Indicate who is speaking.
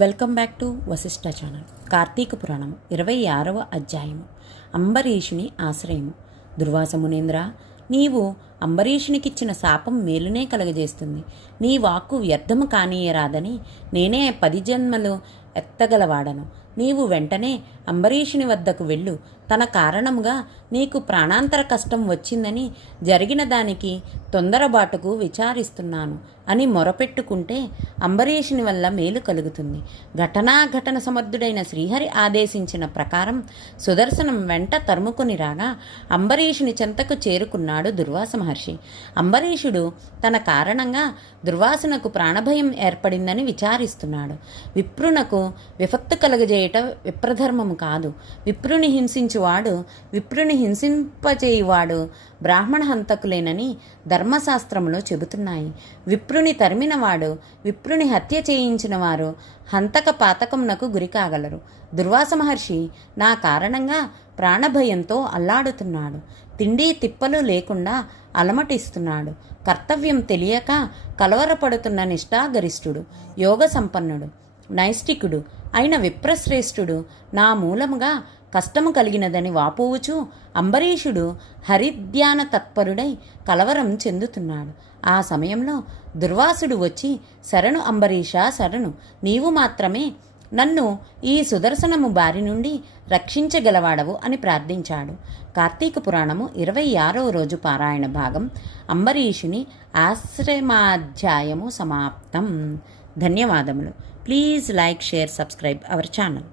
Speaker 1: Welcome back to Vashishta channel. Kartika Puranam ఇరవై ఆరవ అధ్యాయము. అంబరీషుని ఆశ్రయము. దుర్వాస మునేంద్ర నీవు అంబరీషునికిచ్చిన శాపం మేలునే కలగజేస్తుంది. నీ వాక్కు వ్యర్థము కానీయరాదని నేనే పది జన్మలు ఎత్తగలవాడను. నీవు వెంటనే అంబరీషుని వద్దకు వెళ్ళు. తన కారణముగా నీకు ప్రాణాంతర కష్టం వచ్చిందని జరిగిన దానికి తొందరబాటుకు విచారిస్తున్నాను అని మొరపెట్టుకుంటే అంబరీషుని వల్ల మేలు కలుగుతుంది. ఘటనాఘటన సమర్థుడైన శ్రీహరి ఆదేశించిన ప్రకారం సుదర్శనం వెంట తరుముకుని రాగా అంబరీషుని చెంతకు చేరుకున్నాడు దుర్వాస మహర్షి. అంబరీషుడు తన కారణంగా దుర్వాసనకు ప్రాణభయం ఏర్పడిందని విచారిస్తున్నాడు. విప్రునకు విపత్తు కలుగజేయటం విప్రధర్మము కాదు. విప్రుని హింసించువాడు విప్రుని హింసింపచేయువాడు బ్రాహ్మణ హంతకులేనని ధర్మశాస్త్రములో చెబుతున్నాయి. విప్రుని తరిమినవాడు విప్రుని హత్య చేయించిన వారు హంతక పాతకమునకు గురికాగలరు దుర్వాస మహర్షి నా కారణంగా ప్రాణభయంతో అల్లాడుతున్నాడు. తిండి తిప్పలు లేకుండా అలమటిస్తున్నాడు. కర్తవ్యం తెలియక కలవరపడుతున్న నిష్ఠాగరిష్ఠుడు యోగ సంపన్నుడు నైష్టికుడు అయిన విప్రశ్రేష్ఠుడు నా మూలముగా కష్టము కలిగినదని వాపోవుచు అంబరీషుడు హరిధ్యాన తత్పరుడై కలవరం చెందుతున్నాడు. ఆ సమయంలో దుర్వాసుడు వచ్చి శరణు అంబరీష శరణు! నీవు మాత్రమే నన్ను ఈ సుదర్శనము బారి నుండి రక్షించగలవాడవు అని ప్రార్థించాడు. కార్తీక పురాణము ఇరవై ఆరో రోజు పారాయణ భాగం. అంబరీషుని ఆశ్రమాధ్యాయము సమాప్తం. ధన్యవాదములు. Please like share subscribe our channel